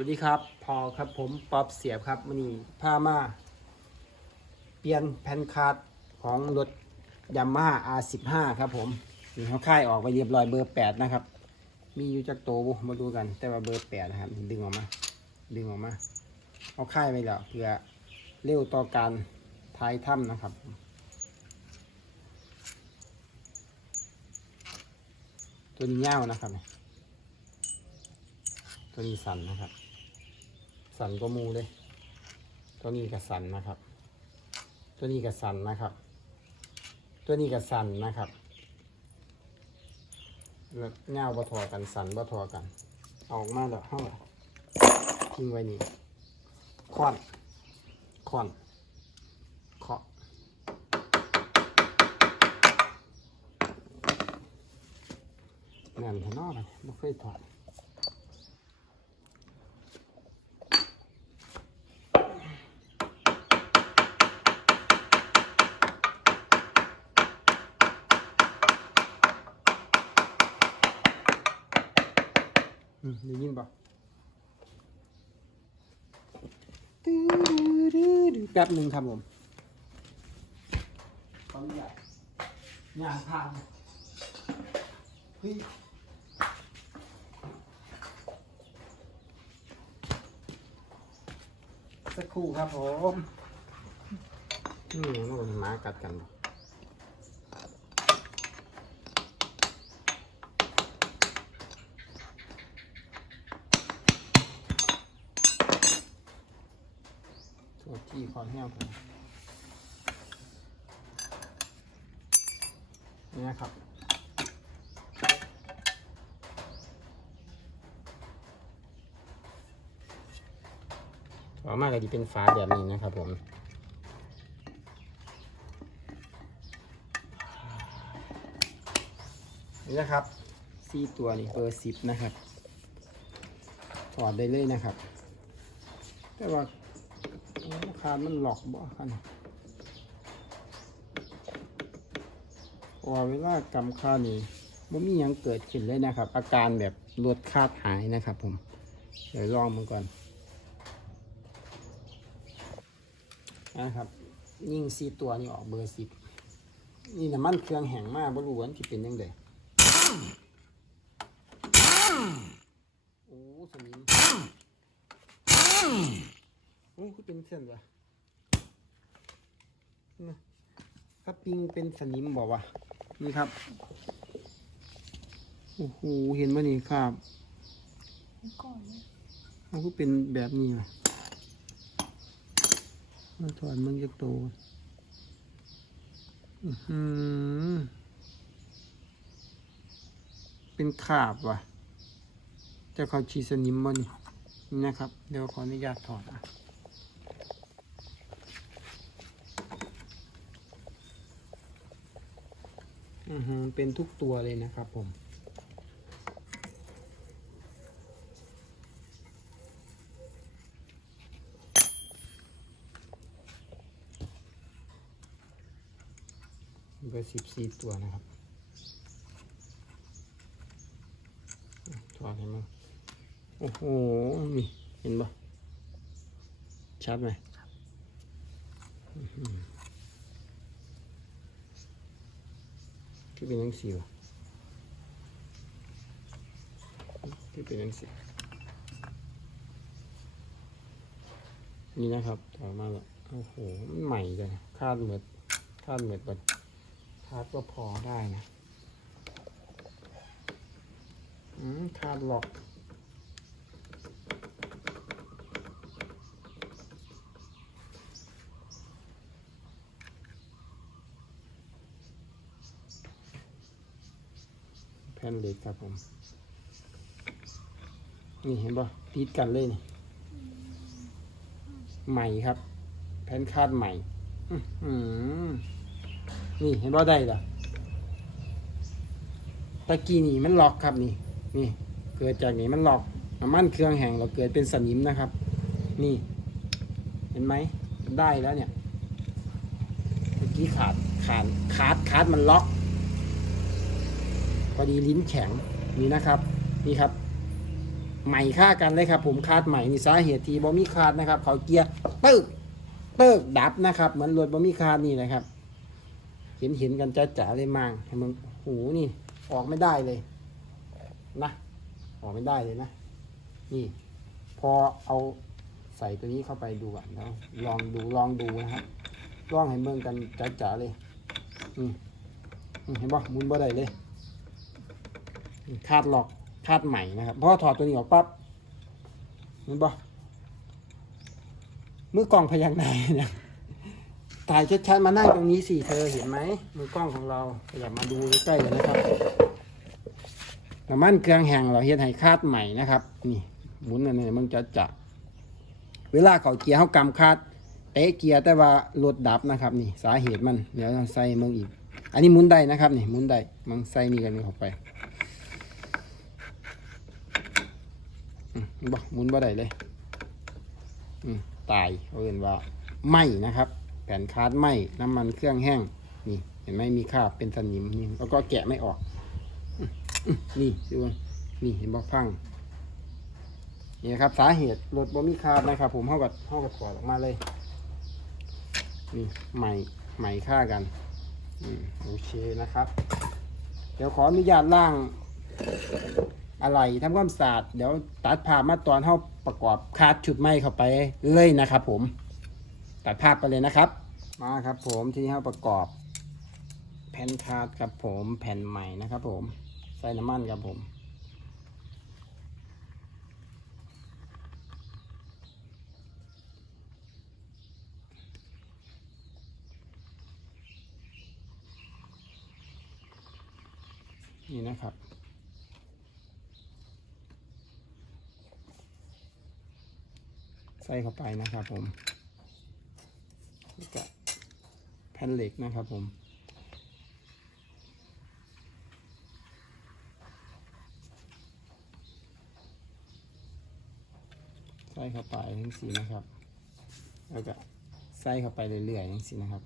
วัสดีครับ พอครับผมป๊อบเสียบครับมันนี้พามา เปลี่ยนแผ่นคาร์ดของรถยามาฮ่า R15 ครับผมนี่เขาค่ายออกไปเรียบร้อยเบอร์8นะครับ มีอยู่จากโตบมาดูกัน แต่ว่าเบอร์8นะครับ ดึงออกมา ดึงออกมา เอาค่ายไปแล้วเพื่อเร็วต่อการท้ายถ้ำนะครับตัวนี้ยาวนะครับ ตัวนี้สันนะครับ สันก็มูเลย ตัวนี้กับสันนะครับ ตัวนี้กับสันนะครับ ตัวนี้กับสันนะครับแล้วเงาบ่ทอกันสันบ่ทอกัน ออกมาแล้วห้าทิ้งไว้นี่ค่อนค่อนเคาะแน่นแค่นอกเลยไม่เคยถอด อืมได้ยินปะตื้อดื้อดื้อแป๊บหนึ่งครับผมขออนุญาตงานทางเฮ้ยสักครู่ครับผม นี่มันก็หมากัดกันบ่ตั วที่คอแห้งผมนี่นะครับ ต่อมาก็จะเป็นฝาแบบนี้นะครับผมนี่นะครับซีตัวนี้เบอร์สิบนะครับถอดได้เลยนะครับ แต่ว่า คานมันหลอกบ่คันเพราะว่าเวลากำคานี่ไม่มียังเกิดขึ้นเลยนะครับ อาการแบบลวดคาดหายนะครับผม เดี๋ยวลองมันก่อนนะครับ ยิ่งซีตัวนี่ออกเบอร์สิบนี่น้ำมันเครื่องแห้งมากบรู้ว่าที่เป็นยังไงโอ้สนิมโอ้คือเป็นเส้นวะ ถ้าปิงเป็นสนิมบอกว่านี่ครับ โอ้โห เห็นไหมนี่ครับก่อนเนี่ยมันก็เป็นแบบนี้ว่ะมาถอนมันจะโตอือหือเป็นขาบว่ะ จะเขาชีสนิมมันนี่นะครับ เดี๋ยวขออนุญาตถอดอะ อือหือเป็นทุกตัวเลยนะครับผม เบอร์สิบสี่ตัวนะครับถอดให้มันโอ้โห นี่ เห็นปะชัดไหมอื้อหือ ที่เป็นหนังสีวะคือเป็นหนังสีนี่นะครับถอดมาแล้วโอ้โหมันใหม่เลยคาดเหมือนคาดเหมือนแบบคาดก็พอได้นะอืมคาดหลอก ผ่นเหล็กครับผม นี่เห็นป่ะติดกันเลยนี่ใหม่ครับ แผ่นคาดใหม่นี่เห็นว่าได้ละตะกี้นี่มันล็อกครับนี่ นี่ เกิดจากนี่มันล็อกน้ำมันเครื่องแห้งเราเกิดเป็นสนิมนะครับ นี่ เห็นไหมได้แล้วเนี่ยเมื่อกี้ขาดขาดขาดขาดมันล็อก พอดีลิ้นแข็งนี่นะครับนี่ครับใหม่ค่ากันเลยครับ ผมคาดใหม่นี่สาเหตุที่บ่มีคาดนะครับ เขาเกียร์ตึกเติกดับนะครับ เหมือนรถบ่มีคาดนี่นะครับ เห็นเห็นกันจ้าจ๋าเลยมั่งให้มึงหูนี่ ออกไม่ได้เลย นะ ออกไม่ได้เลยนะ นี่ พอเอาใส่ตัวนี้เข้าไปดูก่อนแล้วลองดูลองดูนะครับลองให้เมืองกันจ้าจ๋าเลย อืมอืมเห็นปะมุนบ่ได้เลย คาดหลอกคาดใหม่นะครับเพราะถอดตัวนี้ออกปั๊บเห็นปะมือกล้องพยักหน้าเนี่ยถ่ายชัดๆมานั่งตรงนี้สิเธอเห็นไหมมือกล้องของเราขยับมาดูใกล้ๆเลยนะครับน้ำมันเครื่องแห้งเราเฮ็ดให้คาดใหม่นะครับ นี่หมุนอันนี้มันจะจะเวลาเขาเกียร์เขากำคาดเตะเกียร์แต่ว่ารถดับนะครับ นี่สาเหตุมันเดี๋ยวใส่เมืองอีก อันนี้หมุนได้นะครับ นี่หมุนได้มันใส่นี่กันเข้าไปอืม บอกหมุนบ่ได้เลยอืมตายเขาเรียนว่าไหมนะครับ แผ่นคาร์ดไหมน้ำมันเครื่องแห้งนี่ เห็นไหมมีคราบเป็นสนิมนี่แล้วก็แกะไม่ออกนี่ดูนี่เห็นบอกพังนี่ครับ สาเหตุรถบ่มีคราบนะครับ ผมเข้ากับเข้ากับถอดออกมาเลย นี่ใหม่ใหม่ค่ากันอืมโอเคนะครับ เดี๋ยวขออนุญาตล่าง อะไรทำความสะอาดเดี๋ยวตัดภาพมาตอนเข้าประกอบคาดชุดไหมเข้าไปเลยนะครับ ผม ตัดภาพไปเลยนะครับ มาครับ ผมที่เข้าประกอบ แผ่นคาดครับผมแผ่นใหม่นะครับ ผมใส่น้ำมันครับผมนี่นะครับ ใส่เข้าไปนะครับผมแล้วก็แผ่นเหล็กนะครับผมใส่เข้าไปทั้งสีนะครับ แล้วก็ใส่เข้าไปเรื่อยๆทั้งสีนะครับ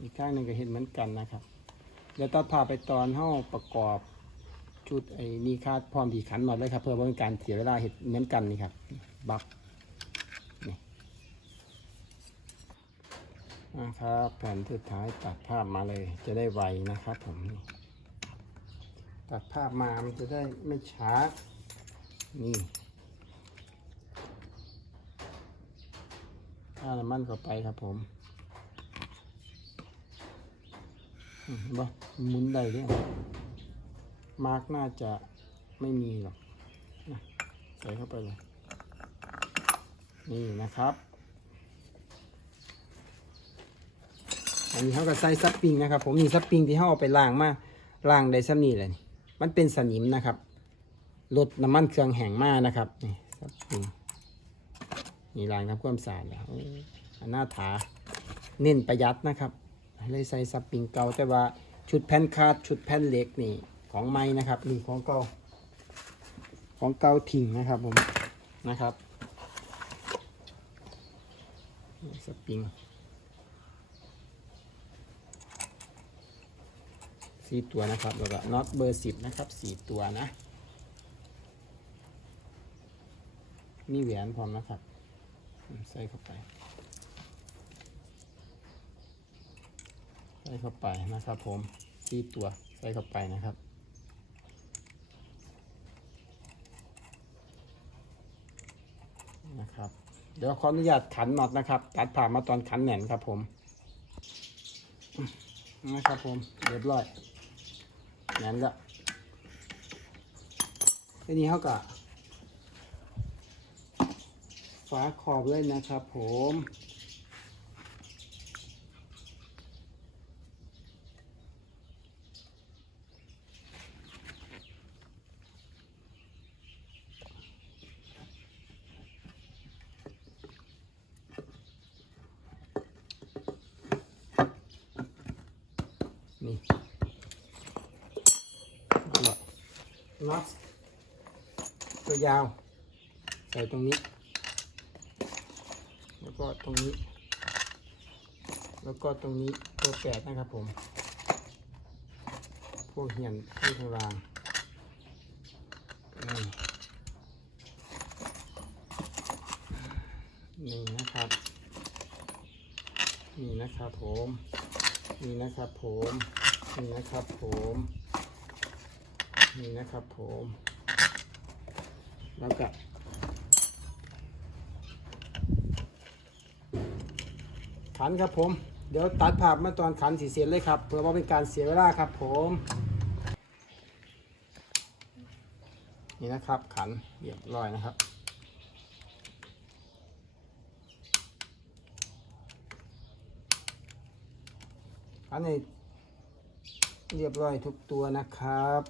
อีกข้างหนึ่งก็เห็นเหมือนกันนะครับ เดี๋ยวตัดภาพไปตอนห้าประกอบชุดไอ้นี่คาดพร้อมที่ขันหมดเลยครับ เพื่อว่าเป็นการเสียเวลาเห็นเหมือนกันนี่ครับ บักนี่นะครับแผ่นสุดท้ายตัดภาพมาเลย จะได้ไวนะครับผมตัดภาพมามันจะได้ไม่ช้า นี่ถ้าน้ำมันเข้าไปครับผม อืมเห็น บ่หมุนได้ด้วยมาร์กน่าจะไม่มีหรอกใส่เข้าไปเลย นี่นะครับอันนี้เขาก็ใส่ซับปิงนะครับ ผมนี่ซับปิงที่เขาเอาไปล้างมาล้างได้ซ้ำนี่เลยนี่มันเป็นสนิมนะครับลดน้ำมันเครื่องแห้งมากนะครับนี่ซับปิงนี่ล้างทำความสะอาดแล้วโอ้อันหน้าถาเน้นประหยัดนะครับ เลยใส่ซับปิงเก่าแต่ว่าชุดแผ่นคาดชุดแผ่นเหล็กนี่ของไม้นะครับนี่ของเก่าของเก่าทิ้งนะครับผมนะครับสปริงสี่ตัวนะครับแล้วก็น็อตเบอร์สิบนะครับสี่ตัวนะมีแหวนพร้อมนะครับ ใส่เข้าไป ใส่เข้าไปนะครับ ผมที่ตัวใส่เข้าไปนะครับ นะครับ เดี๋ยวขออนุญาตขันน็อตนะครับ ตัดผ่ามาตอนขันแหน่นครับผมนะครับผมเรียบร้อยแหน่นแล้วทีนี้เขาก็ฝาขอบเลยนะครับผม นี่อร่อยน็อตตัวยาว ใส่ตรงนี้ แล้วก็ตรงนี้ แล้วก็ตรงนี้เบอร์แปดนะครับผม พวกเหียนที่ข้างล่างนี่นี่นะครับ นี่นะครับผม นี่นะครับผมนี่นะครับผมนี่นะครับผมแล้วก็ขันครับผม เดี๋ยวตัดภาพมาตอนขันสีเสียเลยครับ เพื่อว่าเป็นการเสียเวลาครับผม นี่นะครับขันเรียบร้อยนะครับ อันนี้เรียบร้อยทุกตัวนะครับ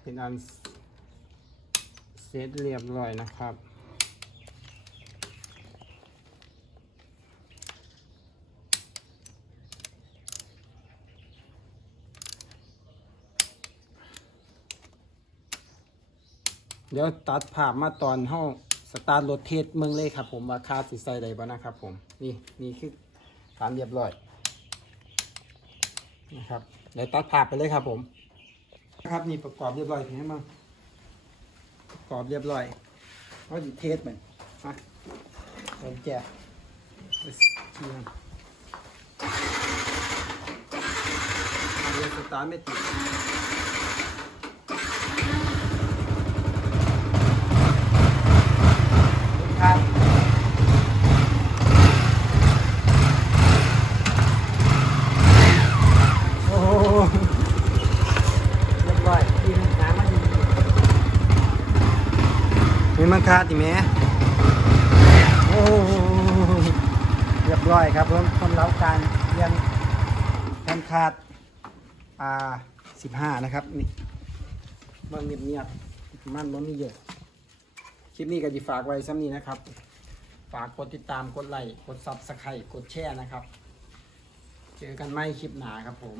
เป็นอันเซตเรียบร้อยนะครับเดี๋ยวตัดภาพมาตอนห้อง สตาร์ทรถเทสเมืองเลยครับ ผมว่าคาสิใส่ใดบ้างนะครับ ผมนี่นี่คือการเรียบร้อยนะครับเดี๋ยวตัดภาพไปเลยครับ ผมนะครับนี่ประกอบเรียบร้อยถึงให้มั้งประกอบเรียบร้อยว่าดิเทสมันมาเริ่มแจกเทียนมาเรียนสตาร์ทไม่ติด ครับโอ้โหเรียบร้อยกินน้ำมันดี คาดอีกไหมโอ้เรียบร้อยครับเพิ่มคนเล้าการเรียนกันคาดอ่าสิบห้านะครับนี่เบางเงียบๆมันมันมีเยอะคลิปนี้ก็จะฝากไว้ซ้ำนี้นะครับ ฝากกดติดตามกดไลค์กดซับสไครต์กดแชร์นะครับ เจอกันไม่คลิปหนาครับผม